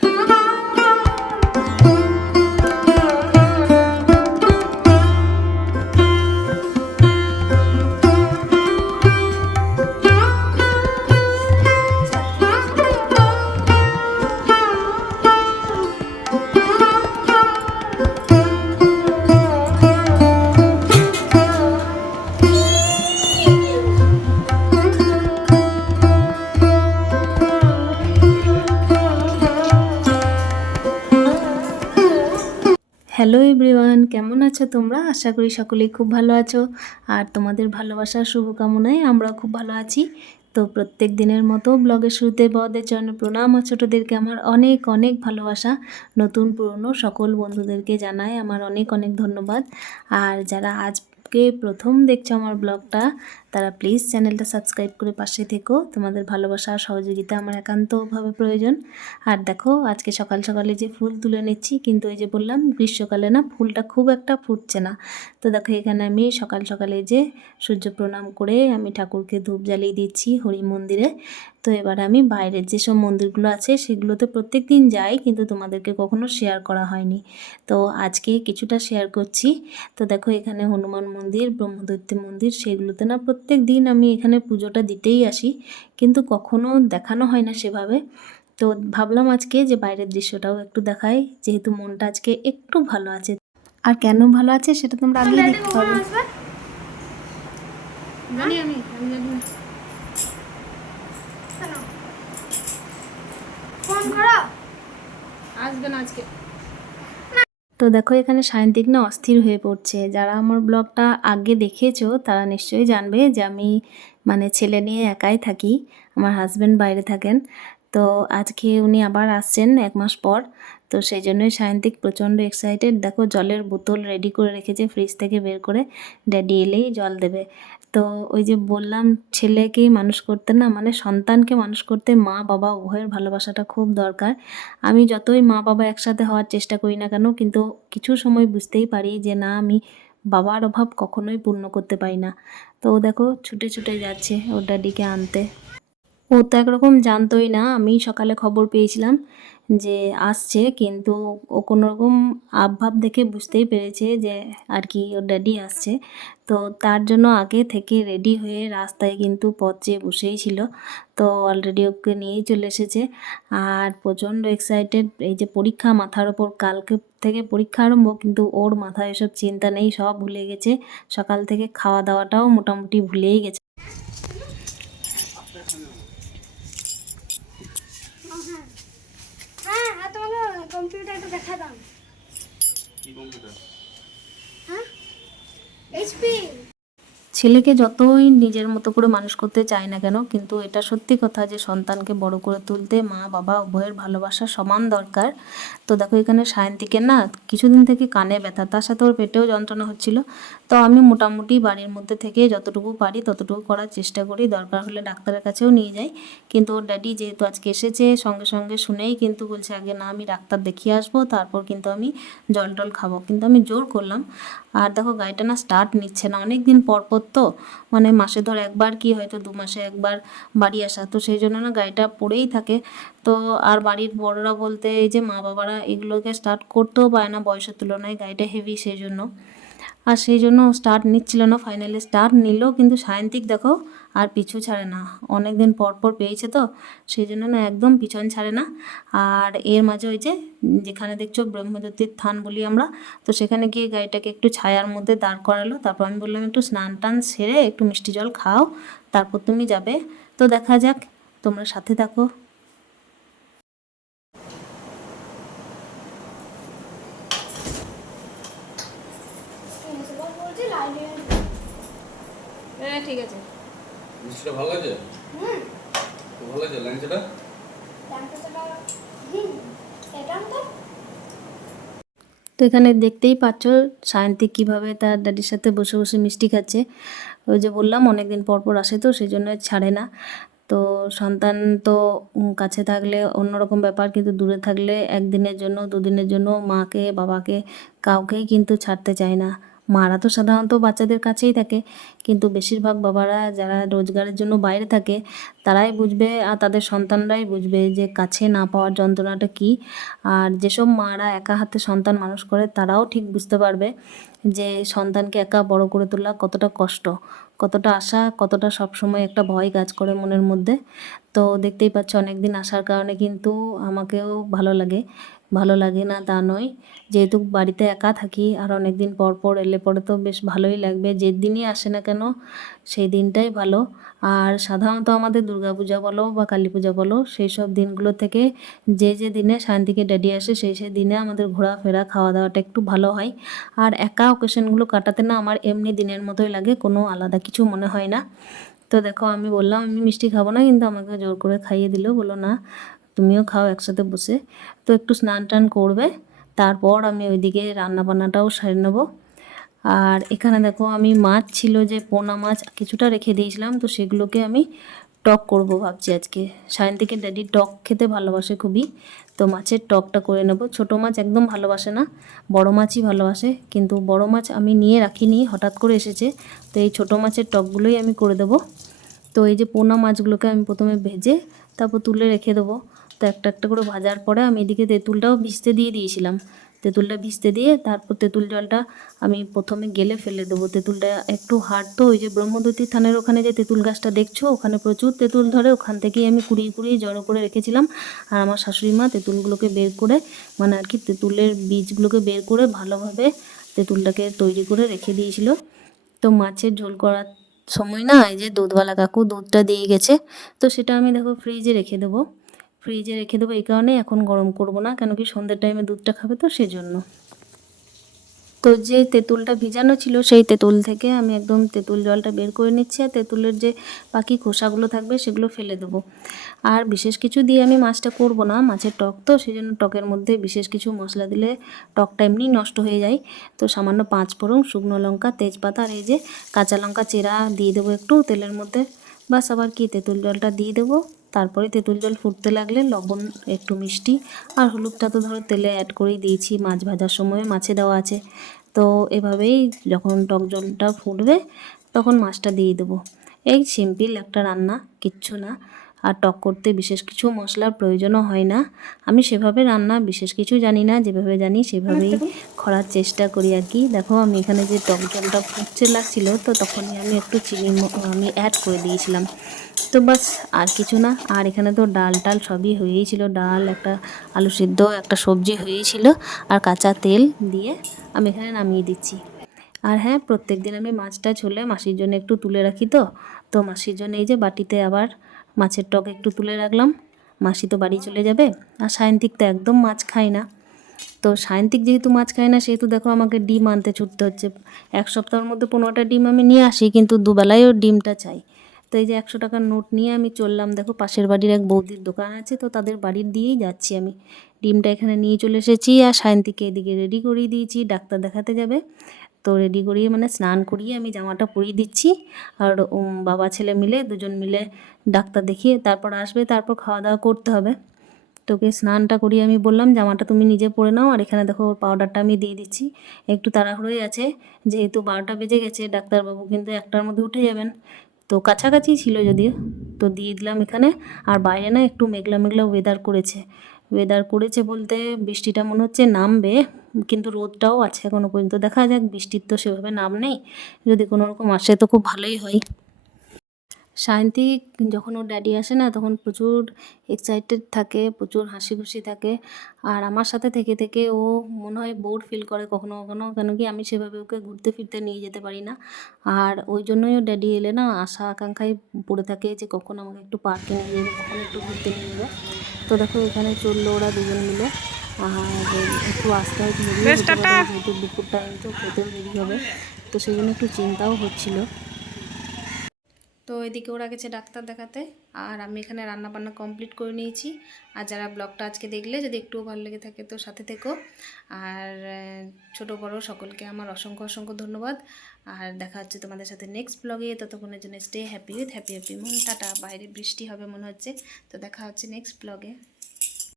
Bye. আছো তোমরা? আশা করি সকলেই খুব ভালো আছো। আর তোমাদের ভালোবাসার শুভকামনায় আমরা খুব ভালো আছি। তো প্রত্যেক দিনের মতো ব্লগের শুরুতে বদের জন্য প্রণাম। আর ছোটোদেরকে আমার অনেক অনেক ভালোবাসা। নতুন, পুরনো সকল বন্ধুদেরকে জানাই আমার অনেক অনেক ধন্যবাদ। আর যারা আজকে প্রথম দেখছ আমার ব্লগটা তারা প্লিজ চ্যানেলটা সাবস্ক্রাইব করে পাশে থেকো। তোমাদের ভালোবাসা আর সহযোগিতা আমার একান্তভাবে প্রয়োজন। আর দেখো, আজকে সকাল সকালে যে ফুল তুলে নিচ্ছি, কিন্তু এই যে বললাম, গ্রীষ্মকালে না ফুলটা খুব একটা ফুটছে না। তো দেখো, এখানে আমি সকাল সকালে যে সূর্য প্রণাম করে আমি ঠাকুরকে ধূপ জ্বালিয়ে দিচ্ছি হরি মন্দিরে। তো এবার আমি বাইরের যেসব মন্দিরগুলো আছে, সেগুলোতে প্রত্যেক দিন যাই, কিন্তু তোমাদেরকে কখনো শেয়ার করা হয়নি। তো আজকে কিছুটা শেয়ার করছি। তো দেখো, এখানে হনুমান মন্দির, ব্রহ্মদৈত্য মন্দির, সেগুলোতে না প্রত্যেক দিন আমি এখানে পুজোটা দিতেই আসি কিন্তু কখনো দেখানো হয় না সেভাবে। তো ভাবলাম আজকে যে বাইরের দৃশ্যটাও একটু দেখাই যেহেতু মনটা আজকে একটু ভালো আছে। আর কেন ভালো আছে সেটা তোমরা আগেই দেখতে পাবে। জানি আমি আমি জানি ফোন করো আসবে না আজকে। তো দেখো এখানে সায়ন্তিক না অস্থির হয়ে পড়ছে। যারা আমার ব্লগটা আগে দেখেছ, তারা নিশ্চয়ই জানবে যে আমি মানে ছেলে নিয়ে একাই থাকি, আমার হাজব্যান্ড বাইরে থাকেন। তো আজকে উনি আবার আসছেন এক মাস পর। তো সেই জন্যই সায়ন্তিক প্রচণ্ড এক্সাইটেড দেখো জলের বোতল রেডি করে রেখেছে ফ্রিজ থেকে বের করে ড্যাডি এলেই জল দেবে। তো ওই যে বললাম ছেলেকেই মানুষ করতে না মানে সন্তানকে মানুষ করতে মা, বাবা উভয়ের ভালোবাসাটা খুব দরকার। আমি যতই মা, বাবা একসাথে হওয়ার চেষ্টা করি না কেন, কিন্তু কিছু সময় বুঝতেই পারি যে না, আমি বাবার অভাব কখনোই পূর্ণ করতে পারি না। তো ও দেখো ছুটে ছুটে যাচ্ছে ওর ড্যাডিকে আনতে। ও তো একরকম জানতোই না। আমি সকালে খবর পেয়েছিলাম যে আসছে, কিন্তু ও কোনো রকম আবভাব দেখে বুঝতেই পেরেছে যে আর কি ওর ড্যাডি আসছে। তো তার জন্য আগে থেকে রেডি হয়ে রাস্তায় কিন্তু পথ চেয়ে বসেই ছিল। তো অলরেডি ওকে নিয়েই চলে এসেছে। আর প্রচণ্ড এক্সাইটেড এই যে পরীক্ষা মাথার ওপর, কালকে থেকে পরীক্ষা আরম্ভ, কিন্তু ওর মাথায় এসব চিন্তা নেই, সব ভুলে গেছে। সকাল থেকে খাওয়া দাওয়াটাও মোটামুটি ভুলেই গেছে হ্যাঁ হ্যাঁ তোমাকে দেখা দাম কি কম্পিউটার? হ্যাঁ? এইচপি ছেলেকে যতই নিজের মতো করে মানুষ করতে চায় না কেন, কিন্তু এটা সত্যি কথা যে সন্তানকে বড় করে তুলতে মা, বাবা উভয়ের ভালোবাসা সমান দরকার। তো দেখো এখানে সায়ন্তিকের না কিছুদিন থেকে কানে ব্যথা, তার সাথে ওর পেটেও যন্ত্রণা হচ্ছিল। তো আমি মোটামুটি বাড়ির মধ্যে থেকে যতটুকু পারি ততটুকু করার চেষ্টা করি, দরকার হলে ডাক্তারের কাছেও নিয়ে যাই। কিন্তু ওর ড্যাডি যেহেতু আজকে এসেছে, সঙ্গে সঙ্গে শুনেই কিন্তু বলছে, আগে না আমি ডাক্তার দেখিয়ে আসব, তারপর কিন্তু আমি জল টল খাব। কিন্তু আমি জোর করলাম। আর দেখো গাড়িটা না স্টার্ট নিচ্ছে না। অনেক দিন পর পর তো মানে মাসে ধর একবার কি হয়তো দু মাসে একবার বাড়ি আসা। তো সেই জন্য না গাড়িটা পড়েই থাকে। তো আর বাড়ির বড়রা বলতে এই যে মা বাবারা এগুলোকে স্টার্ট করতেও পারে না বয়সের তুলনায়, গাড়িটা হেভি সেই জন্য। আর সেই জন্য স্টার্ট নিচ্ছিল না ফাইনালি স্টার্ট নিল, কিন্তু সায়ন্তিক দেখো আর পিছু ছাড়ে না। অনেক দিন পর পর পেয়েছে তো, সেই জন্য না একদম পিছন ছাড়ে না। আর এর মাঝে ওই যে যেখানে দেখছ ব্রহ্মদত্তির থান বলি আমরা, তো সেখানে গিয়ে গাড়িটাকে একটু ছায়ার মধ্যে দাঁড় করালো। তারপর আমি বললাম, একটু স্নান টান সেরে একটু মিষ্টি জল খাও, তারপর তুমি যাবে। তো দেখা যাক, তোমরা সাথে থাকো বলছি লাইনে হ্যাঁ ঠিক আছে। মিষ্টিটা ভালো লাগছে? হুম। ভালো লাগছে ল্যাংচাটা? ল্যাম্পটা হুম এটা তো। তো এখানে দেখতেই পাচ্ছ সায়ন্তিক কীভাবে তার ড্যাডির সাথে বসে বসে মিষ্টি খাচ্ছে। ওই যে বললাম অনেক দিন পর পর আসে তো সেই জন্য ছাড়ে না। তো সন্তান তো কাছে থাকলে অন্যরকম ব্যাপার কিন্তু দূরে থাকলে একদিনের জন্য দুদিনের জন্য মাকে বাবাকে কাউকেই কিন্তু ছাড়তে চায় না। মারা তো সাধারণত বাচ্চাদের কাছেই থাকে। কিন্তু বেশিরভাগ বাবারা যারা রোজগারের জন্য বাইরে থাকে, তারাই বুঝবে আর তাদের সন্তানরাই বুঝবে যে কাছে না পাওয়ার যন্ত্রণাটা কী। আর যেসব মারা একা হাতে সন্তান মানুষ করে, তারাও ঠিক বুঝতে পারবে যে সন্তানকে একা বড় করে তোলা কতটা কষ্ট, কতটা আশা, কতটা সবসময় একটা ভয় কাজ করে মনের মধ্যে। তো দেখতেই পাচ্ছ অনেক দিন আসার কারণে কিন্তু আমাকেও ভালো লাগে। ভালো লাগে না তা নয়। যেহেতু বাড়িতে একা থাকি আর অনেক দিন পর পর এলে পরে তো বেশ ভালোই লাগবে। যে দিনই আসে না কেন, সেই দিনটাই ভালো। আর সাধারণত আমাদের দুর্গাপূজা বলো বা কালী পূজা বলো, সেই সব দিনগুলো থেকে যে যে দিনে শান্তিকে ড্যাডি আসে, সেই সেই দিনে আমাদের ঘোরাফেরা খাওয়া দাওয়াটা একটু ভালো হয়। আর একা অকেশনগুলো কাটাতে না আমার এমনি দিনের মতোই লাগে, কোনো আলাদা কিছু মনে হয় না। তো দেখো আমি বললাম, আমি মিষ্টি খাব না, কিন্তু আমাকে জোর করে খাইয়ে দিল। বলো না, তুমিও খাও একসাথে বসে। তো একটু স্নান টান করবে, তারপর আমি ওইদিকে রান্না বান্নাটাও সারে নেব। আর এখানে দেখো, আমি মাছ ছিল যে পোনা মাছ কিছুটা রেখে দিয়েছিলাম, তো সেগুলোকে আমি টক করব ভাবছি আজকে। সায়ন্তিকে ড্যাডি টক খেতে ভালোবাসে খুবই। তো মাছের টকটা করে নেব। ছোট মাছ একদম ভালোবাসে না, বড় মাছই ভালোবাসে। কিন্তু বড় মাছ আমি নিয়ে রাখিনি, হঠাৎ করে এসেছে। তো এই ছোট মাছের টকগুলোই আমি করে দেবো। তো এই যে পোনা মাছগুলোকে আমি প্রথমে ভেজে তারপর তুলে রেখে দেবো। তো একটা একটা করে ভাজার পরে আমি এদিকে তেঁতুলটাও ভিজতে দিয়ে দিয়েছিলাম। তেঁতুলটা ভিজতে দিয়ে তারপর তেঁতুল জলটা আমি প্রথমে গেলে ফেলে দেবো। তেঁতুলটা একটু হার্ড তো ওই যে ব্রহ্মদতী থানের ওখানে যে তেঁতুল গাছটা দেখছ, ওখানে প্রচুর তেঁতুল ধরে, ওখান থেকেই আমি কুড়িয়ে কুড়িয়ে জড়ো করে রেখেছিলাম। আর আমার শাশুড়ি মা তেঁতুলগুলোকে বের করে মানে আর কি তেঁতুলের বীজগুলোকে বের করে ভালোভাবে তেঁতুলটাকে তৈরি করে রেখে দিয়েছিল। তো মাছের ঝোল করার সময় না, এই যে দুধওয়ালা কাকু দুধটা দিয়ে গেছে, তো সেটা আমি দেখো ফ্রিজে রেখে দেবো। ফ্রিজে রেখে দেবো, এই কারণে এখন গরম করব না, কেন কি সন্ধ্যের টাইমে দুধটা খাবে তো সেজন্য। তো যে তেঁতুলটা ভিজানো ছিল, সেই তেঁতুল থেকে আমি একদম তেঁতুল জলটা বের করে নিচ্ছি, আর তেঁতুলের যে বাকি খোসাগুলো থাকবে সেগুলো ফেলে দেবো। আর বিশেষ কিছু দিয়ে আমি মাছটা করব না, মাছের টক তো সেই জন্য টকের মধ্যে বিশেষ কিছু মশলা দিলে টকটা এমনি নষ্ট হয়ে যায়। তো সামান্য পাঁচ ফোড়ন, শুকনো লঙ্কা, তেজপাতা, আর এই যে কাঁচা লঙ্কা চেরা দিয়ে দেবো একটু তেলের মধ্যে। বাস আবার কি, তেঁতুল জলটা দিয়ে দেবো। তারপরে তেঁতুল জল ফুটতে লাগলে লবণ, একটু মিষ্টি আর হলুদটা তো ধরো তেলে অ্যাড করেই দিয়েছি, মাছ ভাজার সময় মাছে দেওয়া আছে। তো এভাবেই যখন টক জলটা ফুটবে তখন মাছটা দিয়ে দেবো। এই সিম্পল একটা রান্না, কিচ্ছু না। আর টক করতে বিশেষ কিছু মশলার প্রয়োজনও হয় না। আমি সেভাবে রান্না বিশেষ কিছু জানি না যেভাবে জানি সেভাবেই করার চেষ্টা করি আর কি। দেখো আমি এখানে যে টক জলটা ফুটছে লাগছিল তো তখনই আমি একটু চিনি আমি অ্যাড করে দিয়েছিলাম। তো বাস আর কিছু না। আর এখানে তো ডাল টাল সবই হয়েই ছিল। ডাল একটা আলু সিদ্ধ একটা সবজি হয়েই ছিল। আর কাঁচা তেল দিয়ে আমি এখানে নামিয়ে দিচ্ছি। আর হ্যাঁ প্রত্যেক দিন আমি মাছটা ছোলে মাসির জন্য একটু তুলে রাখি তো। তো মাসির জন্য এই যে বাটিতে আবার মাছের টক একটু তুলে রাখলাম। মাসি তো বাড়ি চলে যাবে আর সায়ন্তিক তো একদম মাছ খায় না। তো সায়ন্তিক যেহেতু মাছ খায় না, সেহেতু দেখো আমাকে ডিম আনতে ছুটতে হচ্ছে। এক সপ্তাহের মধ্যে পনেরোটা ডিম আমি নিয়ে আসি, কিন্তু দুবেলায়ও ডিমটা চাই। তো এই যে একশো টাকার নোট নিয়ে আমি চললাম, দেখো পাশের বাড়ির এক বৌদির দোকান আছে, তো তাদের বাড়ির দিয়েই যাচ্ছি আমি। ডিমটা এখানে নিয়ে চলে এসেছি আর সায়ন্তীকে এদিকে রেডি করিয়ে দিয়েছি, ডাক্তার দেখাতে যাবে। তো রেডি করিয়ে মানে স্নান করিয়ে আমি জামাটা পরিয়ে দিচ্ছি। আর বাবা ছেলে মিলে দুজন মিলে ডাক্তার দেখিয়ে তারপর আসবে, তারপর খাওয়া দাওয়া করতে হবে। তোকে স্নানটা করিয়ে আমি বললাম, জামাটা তুমি নিজে পরে নাও। আর এখানে দেখো, ওর পাউডারটা আমি দিয়ে দিচ্ছি। একটু তাড়াহুড়োই আছে, যেহেতু বারোটা বেজে গেছে, ডাক্তারবাবু কিন্তু একটার মধ্যে উঠে যাবেন। তো কাছাকাছি ছিল যদিও, তো দিয়ে দিলাম এখানে। আর বাইরে না একটু মেঘলা মেঘলা ওয়েদার করেছে। ওয়েদার করেছে বলতে বৃষ্টিটা মনে হচ্ছে নামবে, কিন্তু রোদটাও আছে এখনও পর্যন্ত। দেখা যাক, বৃষ্টির তো সেভাবে নাম নেই। যদি কোনো রকম আসে তো খুব ভালোই হয়। সায়ন্তিক যখন ওর ড্যাডি আসে না তখন প্রচুর এক্সাইটেড থাকে প্রচুর হাসি খুশি থাকে। আর আমার সাথে থেকে থেকে ও মনে হয় বোর ফিল করে কখনো কখনো। কেন কি আমি সেভাবে ওকে ঘুরতে ফিরতে নিয়ে যেতে পারি না। আর ওই জন্যই ও ড্যাডি এলে না আশা আকাঙ্ক্ষায় পড়ে থাকে যে কখন আমাকে একটু পার্কে নিয়ে যাবে কখন একটু ঘুরতে নিয়ে যাবে। তো দেখো এখানে চলল ওরা দুজন মিলে। আর একটু আস্তে আস্তে যেহেতু দুপুর টাইম তো খেতেও দেরি হবে। তো সেই জন্য একটু চিন্তাও হচ্ছিল। তো এদিকে ওরা গেছে ডাক্তার দেখাতে, আর আমি এখানে রান্না বান্না কমপ্লিট করে নিয়েছি। আর যারা ব্লগটা আজকে দেখলে, যদি একটুও ভালো লেগে থাকে তো সাথে থেকো। আর ছোট বড় সকলকে আমার অসংখ্য অসংখ্য ধন্যবাদ। আর দেখা হচ্ছে তোমাদের সাথে নেক্সট ব্লগে ততক্ষণের জন্য stay happy with happy happy মন টাটা, বাইরে বৃষ্টি হবে মনে হচ্ছে। তো দেখা হচ্ছে নেক্সট ব্লগে